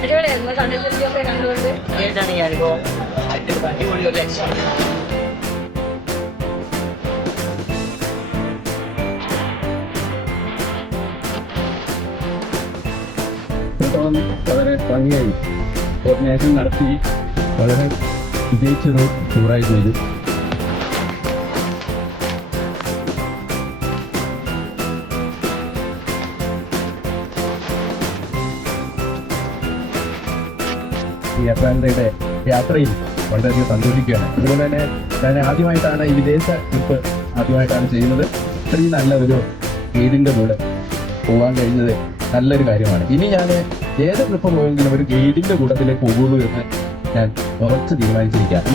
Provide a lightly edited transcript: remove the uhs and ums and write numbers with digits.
അടിപൊളിയായിരുന്നു കണ്ടിട്ടൊക്കെ കണ്ടുകൊണ്ട് ഏതാണ് ഈ അനുഭവം അടിപൊളിയല്ലേ വളരെ ഭംഗിയായി കോർഡിനേഷൻ നടത്തി വളരെ വിജയിച്ചൊരു ടൂറായിരുന്നു ഇത്. ഈ അറ്റ്ലാന്റയുടെ യാത്രയിൽ വളരെയധികം സന്തോഷിക്കുകയാണ്. അതുപോലെ തന്നെ ഞാൻ ആദ്യമായിട്ടാണ് ഈ വിദേശ ട്രിപ്പ് ചെയ്യുന്നത്. ഇത്രയും നല്ല ഒരു ഗൈഡിൻ്റെ കൂടെ പോകാൻ കഴിഞ്ഞത് നല്ലൊരു കാര്യമാണ്. ഇനി ഞാൻ ഏത് ട്രിപ്പ് പോയെങ്കിലും ഒരു ഗൈഡിൻ്റെ കൂട്ടത്തിലേക്ക് പോകുള്ളൂ എന്ന് ഞാൻ ഉറച്ച് തീരുമാനിച്ചിരിക്കുകയാണ്.